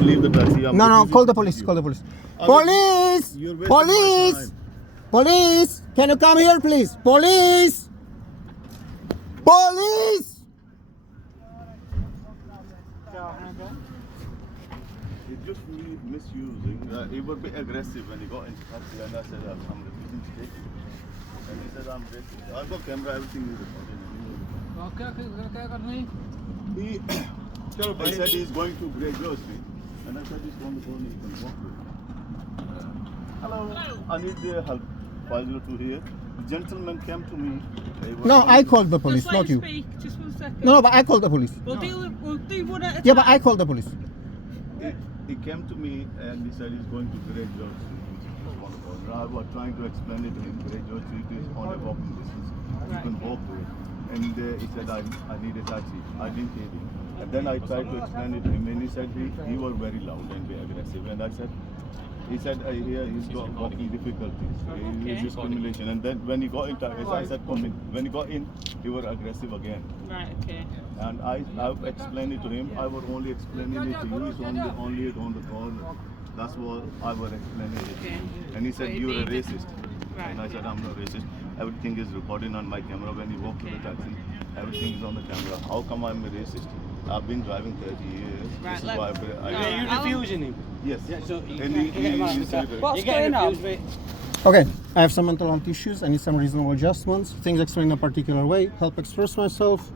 Leave the taxi. No, call the police. Call the police. Police! You're wasting my Police! time. Police! Can you come here, please? Police! Police! It's just me misusing. He would be aggressive when he got into taxi, and I said, I'm refusing to take it. And he said, I'm racist. I've got camera, everything is recorded. He said he's going to Grey George Street, and I said he's going to go and he can walk with. Hello. I need help. 502 here. The gentleman came to me. No, I called the police, Just let not him you. speak, just 1 second. No, but I called the police. We'll do one at a time. Yeah, but I called the police. He came to me and he said he's going to Grey George Street, which is one of us. I was trying to explain it to him. Grey George Street is on a walking distance. You can walk to it. And he said, I need a taxi. I didn't hear him. And then I tried to explain it to him, and he said he was very loud and very aggressive. And I said, he said, I hear he's got walking difficulties. He's discrimination. And then when he got in, I said, come in. When he got in, he was aggressive again. Right, okay. And I've explained it to him. I was only explaining it to you. He's only on the corner. That's what I was explaining it. Okay. And he said, you're a racist. Right. And I said, I'm not racist. Everything is recorded on my camera. When you walk to the taxi, everything is on the camera. How come I'm a racist? I've been driving 30 years. Right, This is why You're refusing him? Yes. Yeah, so you And can't get him out of the car. What's You're getting going on? refused, mate. Okay, I have some mental health issues. I need some reasonable adjustments. Things explained in a particular way. Help express myself.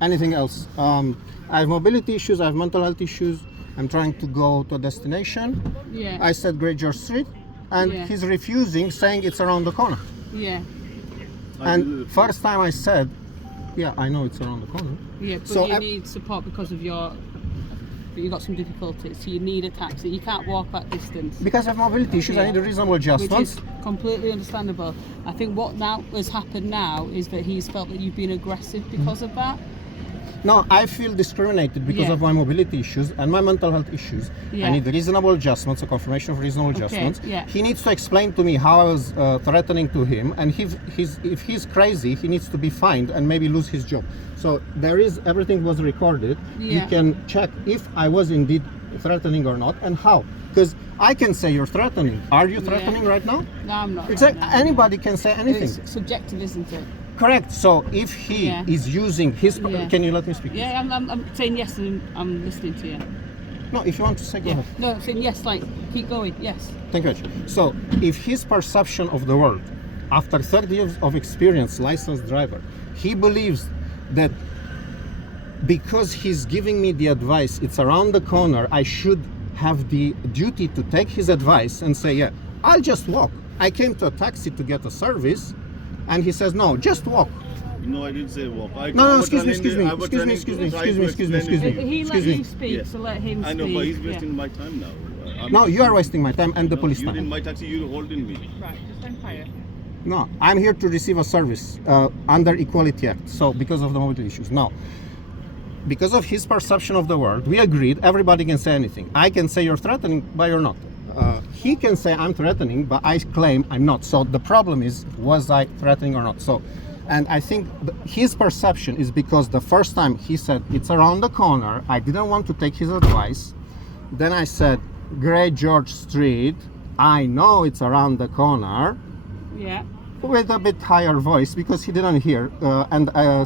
Anything else? I have mobility issues. I have mental health issues. I'm trying to go to a destination. Yeah. I said Great George Street, and Yeah. he's refusing, saying it's around the corner. Yeah. And first time I said, yeah, I know it's around the corner. Yeah, but So you I- need support because of you've got some difficulties, so you need a taxi. You can't walk that distance. Because of mobility issues, I need a reasonable Which adjustments. is completely understandable. I think what now has happened now is that he's felt that you've been aggressive because of that. No, I feel discriminated because Yeah. of my mobility issues and my mental health issues. Yeah. I need reasonable adjustments, a confirmation of reasonable adjustments. yeah. He needs to explain to me how I was threatening to him, and if he's crazy, he needs to be fined and maybe lose his job. So everything was recorded. You Yeah. can check if I was indeed threatening or not, and how. Because I can say you're threatening. Are you threatening right now? No, I'm not. Exactly. right now. Anybody can say anything. It's subjective, isn't it? Correct. So if he Yeah. is using his, Yeah. can you let me speak? Yeah, I'm saying yes and I'm listening to you. No, if you want to say, go Yeah. ahead. No, I'm saying yes, like, keep going, yes. Thank you. So, if his perception of the world, after 30 years of experience, licensed driver, he believes that because he's giving me the advice, it's around the corner, I should have the duty to take his advice and say, yeah, I'll just walk. I came to a taxi to get a service, and he says, no, just walk. No, I didn't say walk. No, excuse me. Excuse me. Excuse He let me. you speak, Yes. so let him speak. I know, but he's yeah. wasting my time now. No, you are wasting my time and the No, police you time. in my taxi, you're holding me. Right, just stand quiet. No, I'm here to receive a service under Equality Act. So because of the mobility issues, no. Because of his perception of the world, we agreed everybody can say anything. I can say you're threatening, but you're not. He can say I'm threatening, but I claim I'm not. So the problem is, was I threatening or not? So, and I think his perception is because the first time he said it's around the corner, I didn't want to take his advice. Then I said, Great George Street, I know it's around the corner. Yeah. With a bit higher voice because he didn't hear. I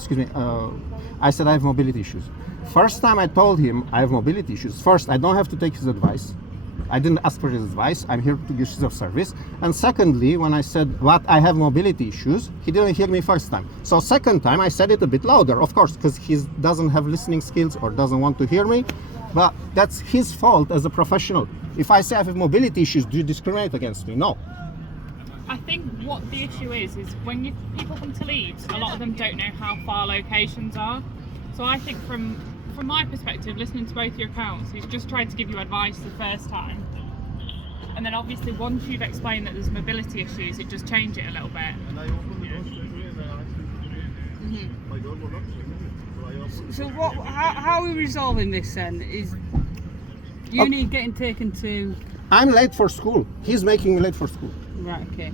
said I have mobility issues. First time I told him I have mobility issues. First, I don't have to take his advice. I didn't ask for his advice. I'm here to give his service. And secondly, when I said what I have mobility issues, he didn't hear me first time. So second time I said it a bit louder, of course, because he doesn't have listening skills or doesn't want to hear me. But that's his fault as a professional. If I say I have mobility issues, do you discriminate against me? No. I think what the issue is when people come to Leeds, a lot of them don't know how far locations are. So I think from my perspective, listening to both your accounts, he's just tried to give you advice the first time. And then obviously once you've explained that there's mobility issues, it just change it a little bit. And I opened the door straight away and I asked him to my door was locked. So I opened So how are we resolving this then? Is you need getting taken to... I'm late for school. He's making me late for school. Right, okay.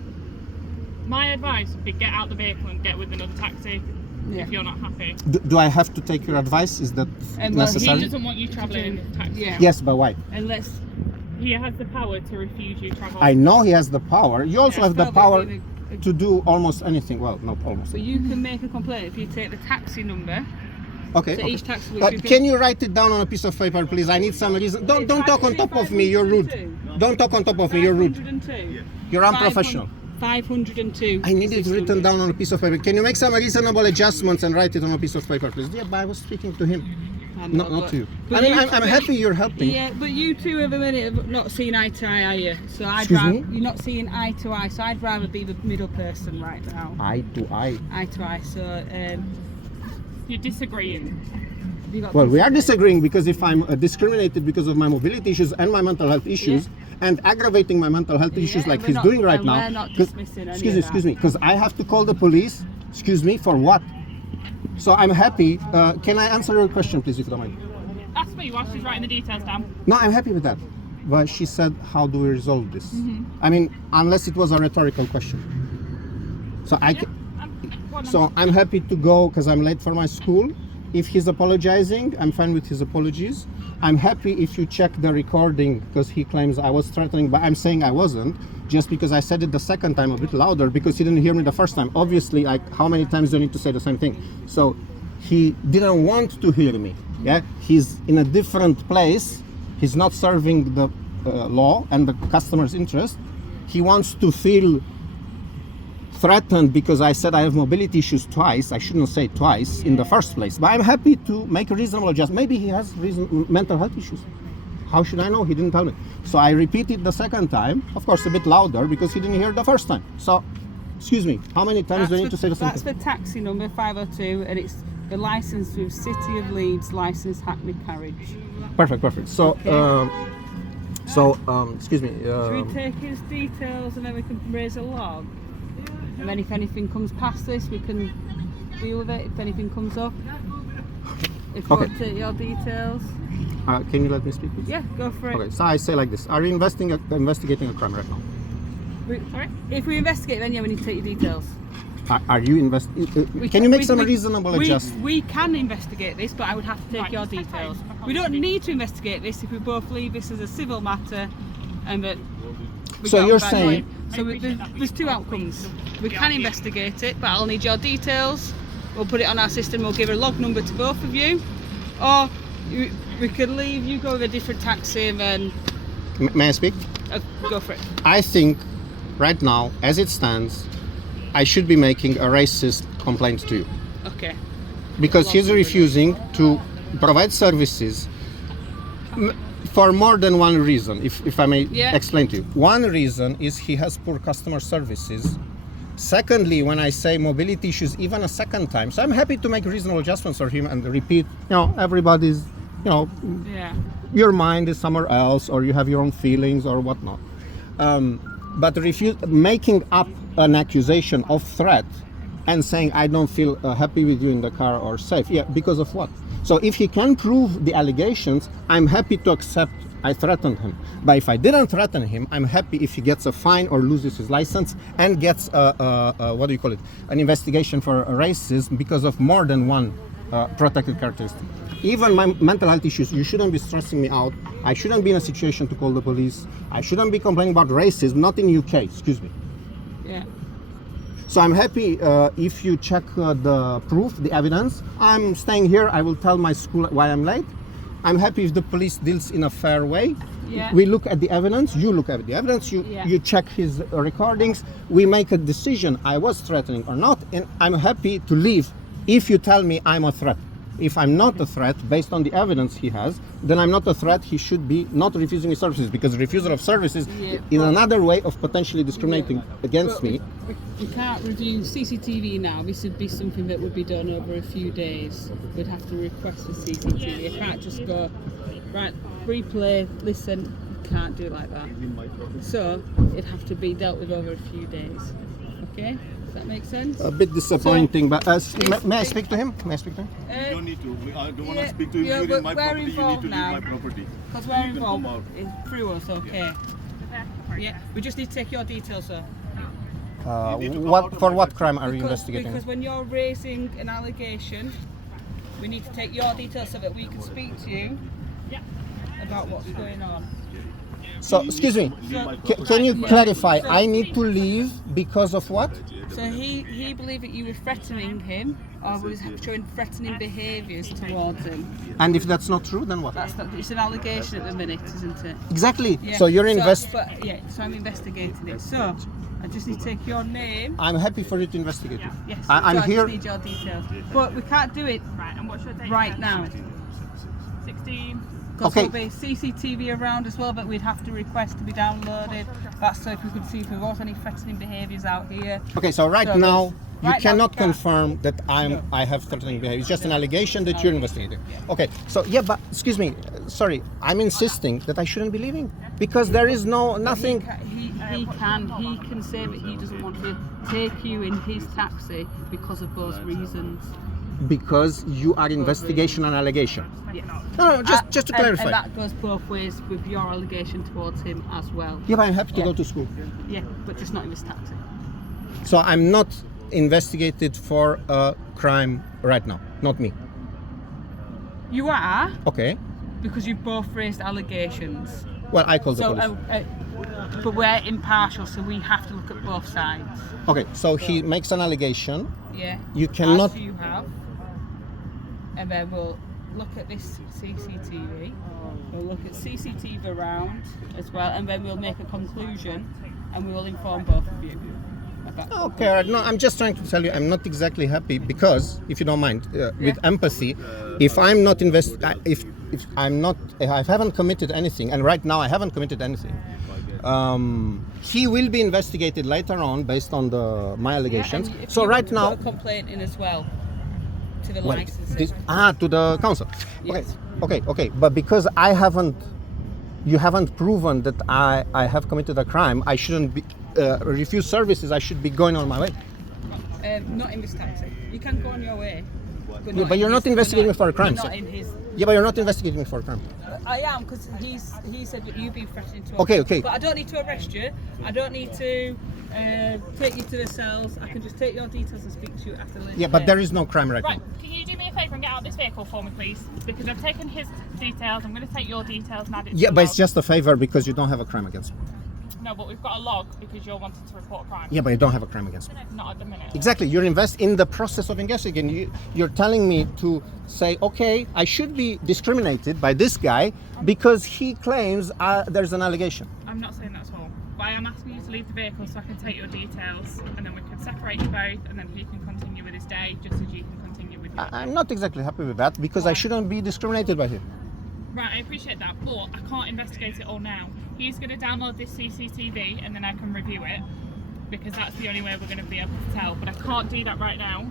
My advice would be get out the vehicle and get with another taxi Yeah. if you're not happy. Do I have to take your advice? Is that Well, necessary? He doesn't want you travelling in his taxi. Yeah. Yes, but why? Unless He has the power to refuse you travel. I know he has the power. You also Yeah, have the Probably power being to do almost anything. Well, not almost. but you can make a complaint if you take the taxi number. Okay. So okay. each taxi will Can you write it down on a piece of paper, please? I need some reason. Don't talk on top of me. You're rude. Don't talk on top of me. You're rude. 502. You're unprofessional. 502. I need it written down on a piece of paper. Can you make some reasonable adjustments and write it on a piece of paper, please? Yeah, but I was speaking to him, not to you. But I mean, you- I'm happy you're helping. Yeah, but you two have a minute of not seeing eye to eye, are you? So I'd Excuse rather me? you're not seeing eye to eye. So I'd rather be the middle person right now. Eye to eye. Eye to eye. So You're disagreeing. have you got Well, we are disagreeing because if I'm discriminated because of my mobility issues and my mental health issues, and aggravating my mental health issues like we're he's not- doing right and now. we're not 'cause- dismissing any excuse of me, that. excuse me, because I have to call the police. Excuse me, for what? So I'm happy. Can I answer your question, please, if you don't mind? Ask me while she's writing the details down. No, I'm happy with that. But she said, how do we resolve this? Mm-hmm. I mean, unless it was a rhetorical question. So I Yeah. can, Go on then. so I'm happy to go because I'm late for my school. If he's apologizing, I'm fine with his apologies. I'm happy if you check the recording because he claims I was threatening, but I'm saying I wasn't, just because I said it the second time a bit louder because he didn't hear me the first time. Obviously, how many times do you need to say the same thing? So he didn't want to hear me. Yeah, he's in a different place. He's not serving the law and the customer's interest. He wants to feel threatened because I said I have mobility issues twice. I shouldn't say twice in the first place. But I'm happy to make a reasonable adjustment. Maybe he has mental health issues. How should I know? He didn't tell me. So I repeated the second time, of course a bit louder because he didn't hear the first time. So, excuse me, how many times do I need to say the same That's thing? for taxi number 502, and it's the license with City of Leeds licensed hackney carriage. Perfect, perfect. So, excuse me. Should we take his details and then we can raise a log? And then if anything comes past this, we can deal with it. If anything comes up, if you Okay. want to take your details, Can you let me speak, please? yeah, go for it. Okay, so I say like this. Are you investigating a crime right now? Sorry? If we investigate, then yeah, we need to take your details. Are you Can you make some reasonable adjustment? We can investigate this, but I would have to take Right, your just take details. time. We don't need to investigate this if we both leave this as a civil matter, and that. we So get on you're with our saying- life. So there's two outcomes. We can investigate it, but I'll need your details. We'll put it on our system. We'll give a log number to both of you, or we could leave. You go with a different taxi, and then May I speak? go for it. I think right now, as it stands, I should be making a racist complaint to you Okay. because he's refusing to provide services for more than one reason, if I may Yeah. explain to you. One reason is he has poor customer services. Secondly, when I say mobility issues even a second time, so I'm happy to make reasonable adjustments for him and repeat, everybody's, Yeah. your mind is somewhere else or you have your own feelings or whatnot. But making up an accusation of threat and saying I don't feel happy with you in the car or safe. Yeah, because of what? So if he can prove the allegations, I'm happy to accept I threatened him. But if I didn't threaten him, I'm happy if he gets a fine or loses his license and gets what do you call it? An investigation for racism because of more than one protected characteristic. Even my mental health issues, you shouldn't be stressing me out. I shouldn't be in a situation to call the police. I shouldn't be complaining about racism, not in UK, excuse me. Yeah. So I'm happy if you check the proof, the evidence. I'm staying here. I will tell my school why I'm late. I'm happy if the police deals in a fair way. Yeah. We look at the evidence. You look at the evidence. You check his recordings. We make a decision. I was threatening or not, and I'm happy to leave if you tell me I'm a threat. If I'm not a threat, based on the evidence he has, then I'm not a threat. He should be not refusing his services because refusal of services is another way of potentially discriminating against me. We can't review CCTV now. This would be something that would be done over a few days. We'd have to request the CCTV. You can't just go, right, replay, listen. You can't do it like that. So it'd have to be dealt with over a few days. Okay? Does that make sense? A bit disappointing, but may I speak to him? May I speak to him? You don't need to. I don't want to yeah, speak to you. yeah, You're but in my we're property. You need involved to leave now. my property. Because we're You can involved come out. through us, okay? Yeah. We just need to take your details, sir. You need to come out of For my what country. crime are you investigating? Because when you're raising an allegation, we need to take your details so that we can speak to you about what's going on. So, excuse me, Leave my can you Yeah. clarify? So- I need to leave because of what? So he believed that you were threatening him, or was showing threatening behaviours towards him. And if that's not true, then what? That's not. It's an allegation at the minute, isn't it? Exactly. Yeah. So you're So I'm investigating it. So I just need to take your name. I'm happy for you to investigate it. Yes. I'm so I here. just need your details. But we can't do it Right, and what's your date? right now. 16. Because Okay. there'll be CCTV around as well, but we'd have to request to be downloaded. That's so if we could see if there was any threatening behaviours out here. Okay, so right So now there's- you right now cannot we can't. confirm that I have threatening behavior. It's just an allegation that you're investigating. Okay, so yeah, but excuse me, sorry, I'm insisting that I shouldn't be leaving because there is nothing. He can say that he doesn't want to take you in his taxi because of those reasons. Because you are investigation and allegation. Yes. No, just to clarify. And that goes both ways with your allegation towards him as well. Yeah, but I'm happy to Yeah. go to school. Yeah, but just not in this taxi. So I'm not investigated for a crime right now, not me. You are, Okay. because you've both raised allegations. Well, I called the So, police. but we're impartial, so we have to look at both sides. Okay, so he makes an allegation. Yeah. You cannot. As you have. And then we'll look at this CCTV. We'll look at CCTV around as well, and then we'll make a conclusion, and we will inform both of you. About Okay, all right. No, I'm just trying to tell you I'm not exactly happy because, if you don't mind, with empathy, if I'm not if I'm not, if I haven't committed anything, and right now I haven't committed anything, he will be investigated later on based on my allegations. Yeah, and if so you right put now, a complaint in as well to the well, licensing. to the council. Yes. Okay. But because you haven't proven that I have committed a crime, I shouldn't be refuse services. I should be going on my way. Not in this taxi. You can go on your way. Yeah, but you're not investigating me for a crime, Not sir. in his. Yeah, but you're not investigating me for a crime. I am, because he said that you've been threatening to. Okay. But I don't need to arrest you. I don't need to take you to the cells. I can just take your details and speak to you after later. Yeah, but there is no crime right Right, now. can you do me a favour and get out of this vehicle for me, please? Because I've taken his details. I'm going to take your details and add it to Yeah, the but it's log. just a favor because you don't have a crime against me. No, but we've got a log because you're wanting to report a crime. Yeah, but you don't have a crime against me. Not at the minute. Exactly. You're in the process of investigating. You're telling me to say, okay, I should be discriminated by this guy because he claims there's an allegation. I'm not saying that's all. But I am asking you to leave the vehicle so I can take your details and then we can separate you both and then he can continue with his day just as you can continue with yours. I'm not exactly happy with that because I shouldn't be discriminated by him. Right, I appreciate that, but I can't investigate it all now. He's going to download this CCTV and then I can review it because that's the only way we're going to be able to tell. But I can't do that right now.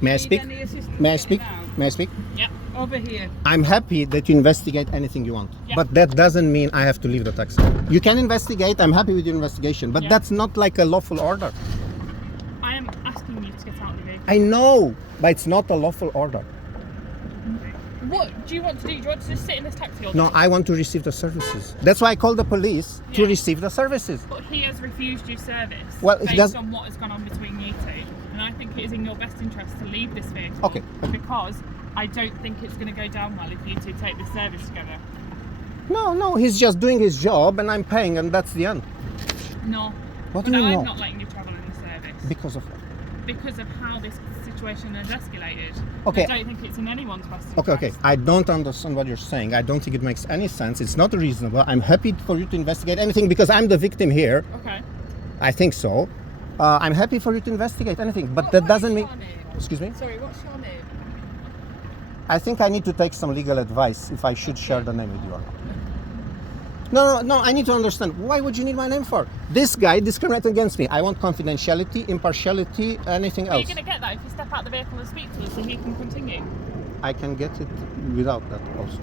May I Need speak? any assistance May I getting speak? out? May I speak? Yep. Over here. I'm happy that you investigate anything you want, Yeah. but that doesn't mean I have to leave the taxi. You can investigate. I'm happy with your investigation, but Yeah. that's not like a lawful order. I am asking you to get out of the vehicle. I know, but it's not a lawful order. What do you want to do? Do you want to just sit in this taxi all No, day? I want to receive the services. That's why I called the police to Yeah. receive the services. But he has refused you service Well, he based does- on what has gone on between you two. And I think it is in your best interest to leave this vehicle. Okay. Because I don't think it's going to go down well if you two take this service together. No, he's just doing his job and I'm paying and that's the end. No. What but do you I'm know? not letting you travel in the service Because of because of how this situation has escalated. Okay. I don't think it's in anyone's best interest. Okay. I don't understand what you're saying. I don't think it makes any sense. It's not reasonable. I'm happy for you to investigate anything because I'm the victim here. Okay. I think so. I'm happy for you to investigate anything, but that doesn't mean. What's your name? Excuse me? Sorry, what's your name? I think I need to take some legal advice if I should share the name with you or not. No, I need to understand. Why would you need my name for? This guy discriminated against me. I want confidentiality, impartiality, anything Are you else. going to get that if you step out the vehicle and speak to us so he can continue? I can get it without that also.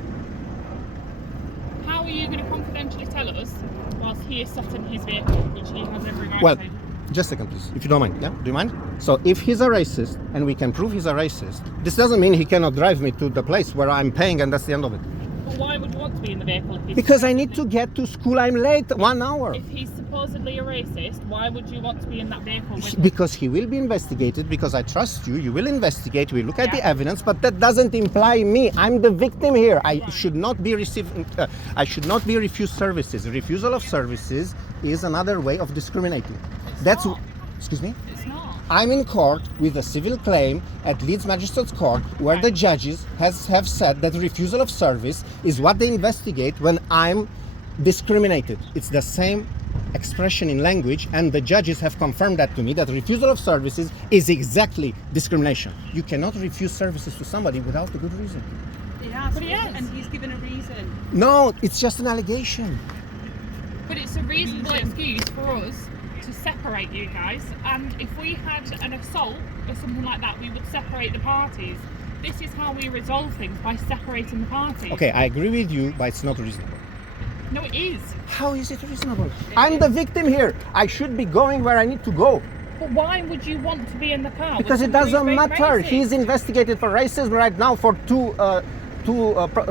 How are you going to confidentially tell us whilst he is sat in his vehicle, which he has every right Well, to? just a second, please, if you don't mind. Yeah, do you mind? So, if he's a racist and we can prove he's a racist, this doesn't mean he cannot drive me to the place where I'm paying, and that's the end of it. But why would you want to be in the vehicle if he's Because I need to get to school. I'm late 1 hour. If he's supposedly a racist, why would you want to be in that vehicle with him? Because he will be investigated, because I trust you. You will investigate, we look at the Yeah. evidence, but that doesn't imply me. I'm the victim here. I should not be receiving, I should not be refused services. Refusal of services is another way of discriminating. That's, not. excuse me? It's not. I'm in court with a civil claim at Leeds Magistrates Court where the judges have said that refusal of service is what they investigate when I'm discriminated. It's the same expression in language, and the judges have confirmed that to me, that refusal of services is exactly discrimination. You cannot refuse services to somebody without a good reason. He has, But he has. and he's given a reason. No, it's just an allegation. But it's a reasonable excuse for us to separate you guys. And if we had an assault or something like that, we would separate the parties. This is how we resolve things, by separating the parties. Okay, I agree with you, but it's not reasonable. No, it is. How is it reasonable? I'm the victim here. I should be going where I need to go. But why would you want to be in the car? Because it doesn't matter. He's investigated for racism right now for two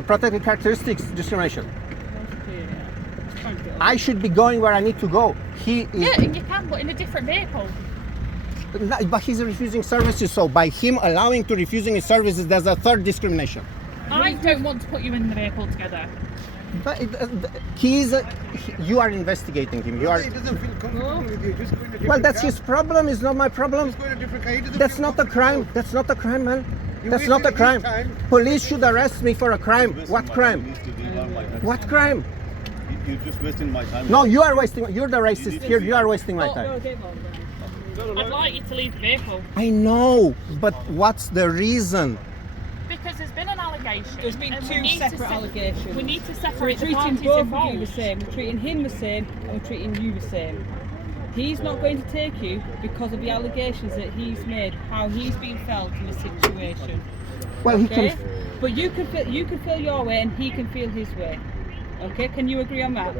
protected characteristics discrimination. I should be going where I need to go. He is, Yeah, and you can, but in a different vehicle. but he's refusing services. So by him allowing to refusing his services, there's a third discrimination. I don't want to put you in the vehicle together. But you are investigating him. You are. He doesn't feel comfortable with you. Just go in a different Well, that's car. his problem. It's not my problem. Just go in a different car. He doesn't That's feel not a crime. That's not a crime, man. You That's not a wasted his crime. time. Police should arrest me for a crime. What crime? What crime? You're just wasting my time. No, you are wasting. You're the racist here. You are wasting my time. I'd like you to leave the vehicle. I know, but what's the reason? Because there's been an allegation. There's been and we two need to separate se- allegations. We need to We're separate the treating parties both of involved. you the same. We're treating him the same, and we're treating you the same. He's not going to take you because of the allegations that he's made, how he's been felt in the situation. Well, he Okay? can. But you can feel your way, and he can feel his way. Okay? Can you agree on that?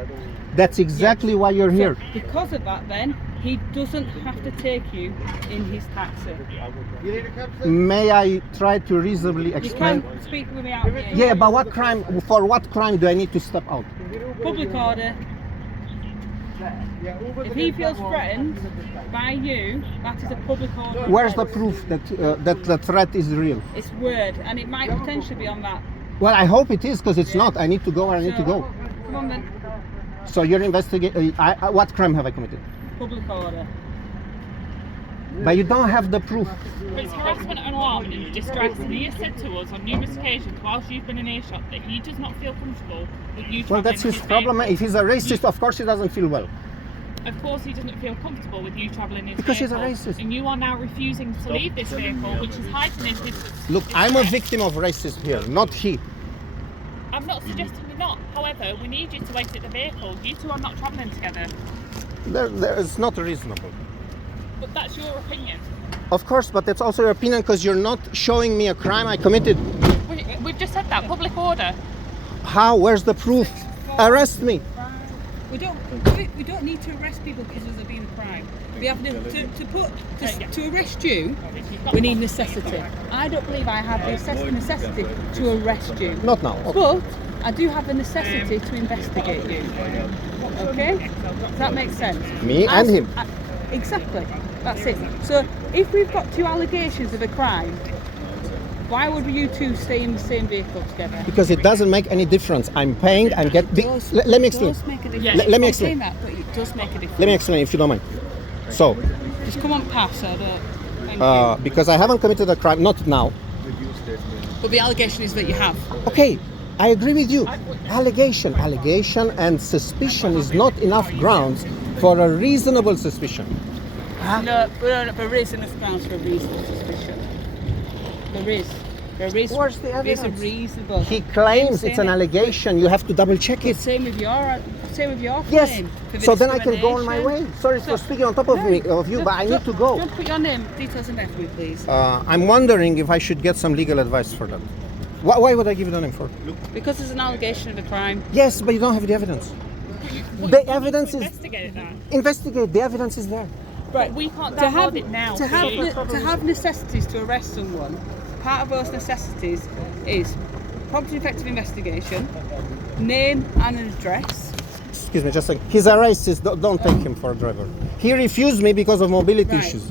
That's exactly why you're here. So because of that, then he doesn't have to take you in his taxi. You need a cab, sir? May I try to reasonably You explain? can't speak with me out here. Yeah, but what crime? For what crime do I need to step out? Public order. Yeah, Uber's If a he good feels platform. threatened by you, that is a public order. Where's the proof that the threat is real? It's word, and it might potentially be on that. Well, I hope it is, because it's not. I need to go where I need to go. Come on then. So you're investigating. What crime have I committed? Public order. But you don't have the proof. But it's harassment and alarm and distress, and he has said to us on numerous occasions whilst you've been in earshot that he does not feel comfortable with you Well, travelling that's in his problem. vehicle. If he's a racist, of course he doesn't feel well. Of course he doesn't feel comfortable with you travelling in his Because he's a vehicle. racist. And you are now refusing to leave this vehicle, which is heightening his Look, I'm a distress. victim of racism here, not he. I'm not suggesting you're not. However, we need you to wait at the vehicle. You two are not travelling together. It's not reasonable. But that's your opinion. Of course, but that's also your opinion, because you're not showing me a crime I committed. We've just said that. Public order. How? Where's the proof? Arrest me. We don't need to arrest people because there's been a crime. We have to arrest you. We need necessity. I don't believe I have the necessity to arrest you. Not now. Okay. But I do have the necessity to investigate you. Okay? Does that make sense? Me and him. Exactly. That's it. So if we've got two allegations of a crime, why would you two stay in the same vehicle together? Because it doesn't make any difference. I'm paying. I'm getting. Let me explain. It does make a difference. Let me I'm explain. saying that, but it does make a difference. Let me explain, if you don't mind. So, Just come on past, I don't. Thank you. because I haven't committed a crime, not now. But the allegation is that you have. Okay, I agree with you. Allegation and suspicion is not enough grounds for a reasonable suspicion. No, there is enough grounds for a reasonable suspicion. There is. Where's the There is a evidence? reasonable. He claims it's an allegation. You have to double check it. Same with your Yes. claim. for the So then I can go on my way. discrimination. Sorry for speaking on top of you, but I need to go. Don't put your name, details in there for me, please. I'm wondering if I should get some legal advice for that. Why would I give you the name for? Because there's an allegation of a crime. Yes, but you don't have the evidence. The evidence is Investigate that. investigate. The evidence is there. Right. We can't To have, download it now. to have, please. to have necessities to arrest someone, part of those necessities is prompt and effective investigation, name and an address. Excuse me, just a second. He's a racist. Don't take him for a driver. He refused me because of mobility Right. issues.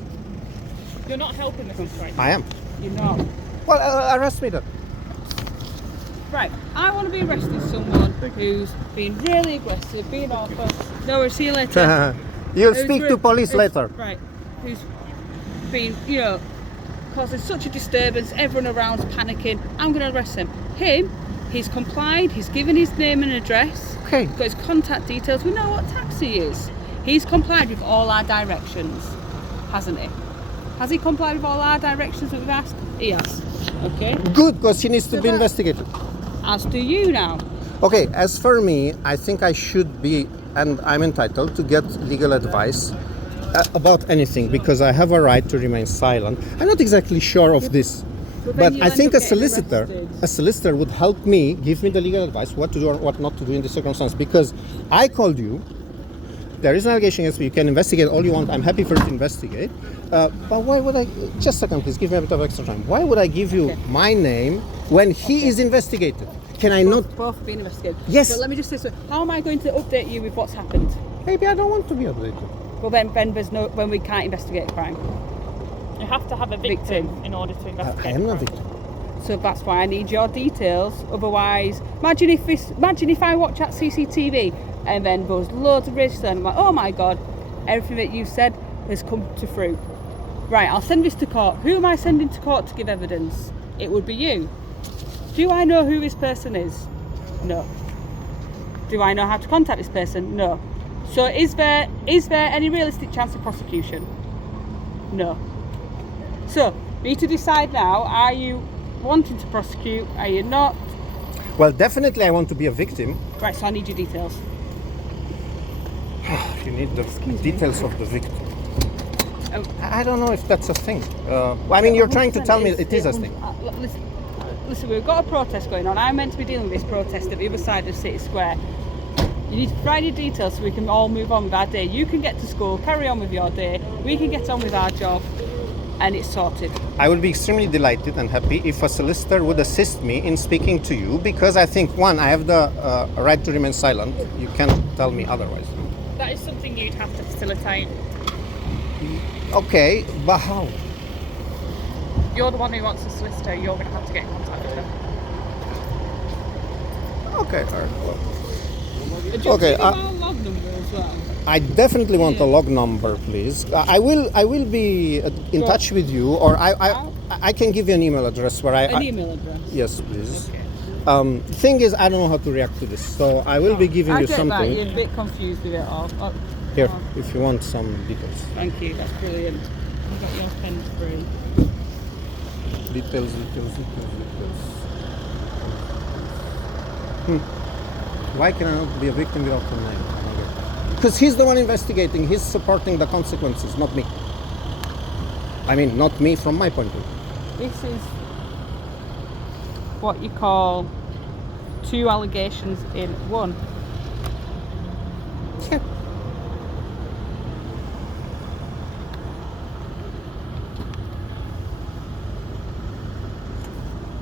You're not helping the situation. I am. You're not. Well, arrest me then. Right, I want to be arresting someone who's been really aggressive, being awful. No, we'll see you later. You'll Who's speak re- to police who's- later. Right, who's been, causing such a disturbance, everyone around's panicking. I'm going to arrest him. He's complied, he's given his name and address, Okay. he's got his contact details, we know what taxi he is. He's complied with all our directions, hasn't he? Has he complied with all our directions that we've asked? He has. Okay. Good, because he needs to So be that- investigated. As do you now. Okay, as for me, I think I should be, and I'm entitled to get legal advice about anything because I have a right to remain silent. I'm not exactly sure of this, But then but you'll I end think up a getting solicitor, arrested. would help me, give me the legal advice, what to do or what not to do in this circumstance. Because I called you. There is an allegation against me. You can investigate all you want. I'm happy for you to investigate. But why would I? Just a second, please. Give me a bit of extra time. Why would I give you my name when he is investigated? Can I not? Both being investigated. Yes. But let me just say so. How am I going to update you with what's happened? Maybe I don't want to be updated. Well, then when we can't investigate a crime. You have to have a victim, Victim. in order to investigate. I am not crime. victim. So that's why I need your details. Otherwise, imagine if I watch that CCTV and then there's loads of risks and I'm like, oh my God, everything that you said has come to fruit. Right, I'll send this to court. Who am I sending to court to give evidence? It would be you. Do I know who this person is? No. Do I know how to contact this person? No. So is there any realistic chance of prosecution? No. So, need to decide now, are you wanting to prosecute, are you not? Well, definitely I want to be a victim. Right, so I need your details. You need the details of the victim. Oh. I don't know if that's a thing. I mean, you're trying to 100% tell me it is a thing. Listen, we've got a protest going on. I'm meant to be dealing with this protest at the other side of City Square. You need to provide your details so we can all move on with our day. You can get to school, carry on with your day. We can get on with our job, and it's sorted. I would be extremely delighted and happy if a solicitor would assist me in speaking to you because I think, one, I have the right to remain silent. You can't tell me otherwise. That is something you'd have to facilitate. Okay, but how? You're the one who wants a solicitor. You're going to have to get in contact with them. Okay, all right. Well, Do you Okay, give our log number as well? I definitely want a log number, please. I will be in touch with you, or I can give you an email address where An email address. Yes, please. Thing is, I don't know how to react to this, so I will be giving I you get that, something you're a bit confused with it all. Oh, here if you want some details. thank you, that's brilliant. You got your pen free. Details. Why can I not be a victim without a name? Because he's the one investigating. He's supporting the consequences, not me. I mean, not me from my point of view. This is what you call 2 allegations in 1.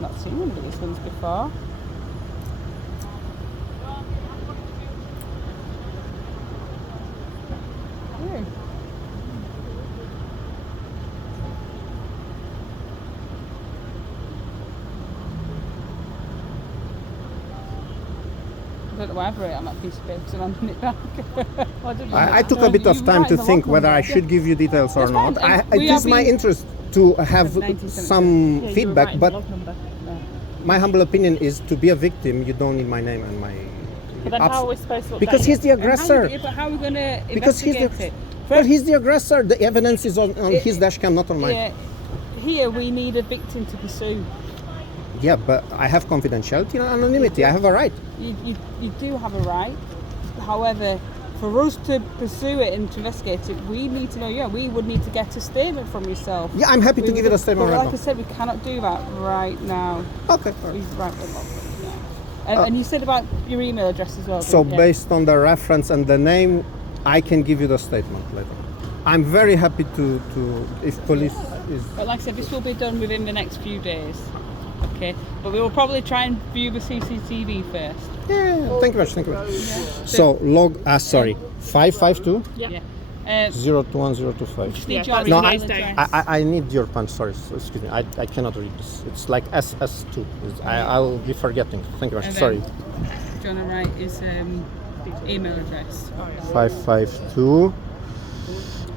Not seen one of these ones before. Yeah. I don't know why I've wrote it on that piece of paper because I'm handing it back. I took a bit of time to think whether I should give you details or That's not. fine. And It we is have my been- interest to have 1977. some Yeah, feedback, but log number. my humble opinion is to be a victim, you don't need my name and my. But then how are we supposed to update Because he's the you? aggressor. But how are we going to Because he's investigate the. Well, he's the aggressor. The evidence is on It- his dash cam, not on mine. Yeah, here we need a victim to pursue. Yeah, but I have confidentiality and anonymity. I have a right. You do have a right. However, for us to pursue it and to investigate it, we need to know. Yeah, we would need to get a statement from yourself. Yeah, I'm happy to We give you would- the statement but right like I now. said, we cannot do that right now. Okay. all right. He's right with that. And you said about your email address as well. So didn't you? based on the reference and the name, I can give you the statement later. I'm very happy to if police is. But like I said, this will be done within the next few days. okay. But we will probably try and view the CCTV first. Yeah, thank you very much. Thank you very much. So log. Sorry, 552 Yeah. 021025. Just need Yeah, your that's email nice address. I need your pen. Sorry, excuse me. I cannot read this. It's like SS2. I'll be forgetting. Thank you very And much. Sorry. then do you want to write his email address? 552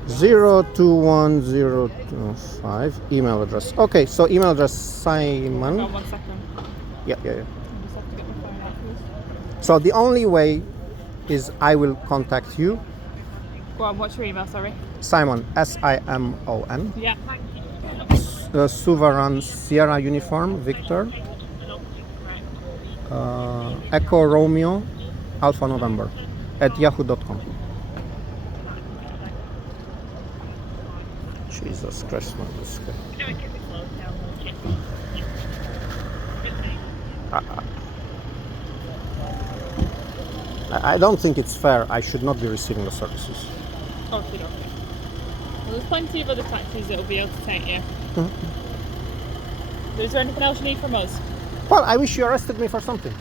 021025. Email address. Okay, so email address Simon. Hold on 1 second. Yeah. I just have to get my phone out, please. So the only way is I will contact you, Go on, what's your email, sorry? Simon, SIMON, Yeah. Suvaran Sierra Uniform Victor, Echo Romeo Alpha November at yahoo.com. Jesus Christ, man, this guy. I don't think it's fair. I should not be receiving the services. Okay. Well, there's plenty of other taxis that will be able to take you. Is there anything else you need from us? Well, I wish you arrested me for something.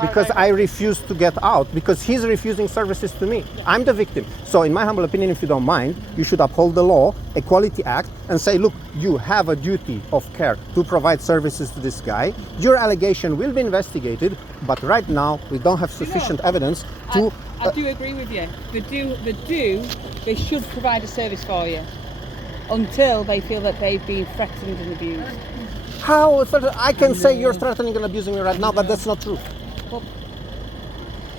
Because I refuse to get out, because he's refusing services to me. I'm the victim. So in my humble opinion, if you don't mind, you should uphold the law, Equality Act, and say, look, you have a duty of care to provide services to this guy. Your allegation will be investigated, but right now we don't have sufficient evidence to... I do agree with you. They should provide a service for you until they feel that they've been threatened and abused. How? I can say you're threatening and abusing me right now, but that's not true. Well,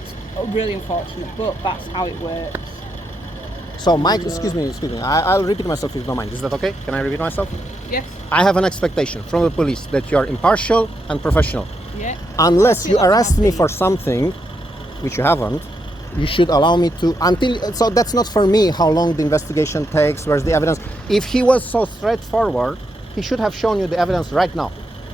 it's really unfortunate, but that's how it works. So, Mike, excuse me, I'll repeat myself if you don't mind. Is that okay? Can I repeat myself? Yes. I have an expectation from the police that you're impartial and professional. Yeah. Unless I you feel arrest me happy. for something, which you haven't, you should allow me to, so that's not for me how long the investigation takes, where's the evidence. If he was so straightforward, he should have shown you the evidence right now.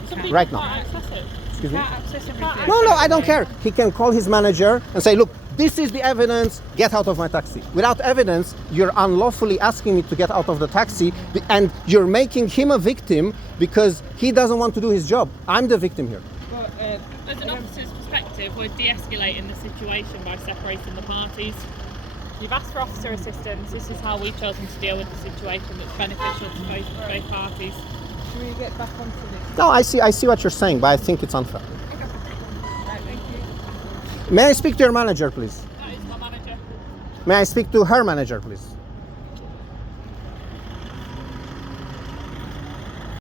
Some people Right now. can't access it. Excuse me? Can't access everything. No, I don't care. He can call his manager and say, look, this is the evidence, get out of my taxi. Without evidence, you're unlawfully asking me to get out of the taxi, and you're making him a victim because he doesn't want to do his job. I'm the victim here. But, As an officer's perspective, we're de-escalating the situation by separating the parties. You've asked for officer assistance. This is how we've chosen to deal with the situation that's beneficial to both parties. should we get back onto this? No, I see what you're saying, but I think it's unfair. Right, thank you. May I speak to your manager, please? That is my manager. May I speak to her manager, please?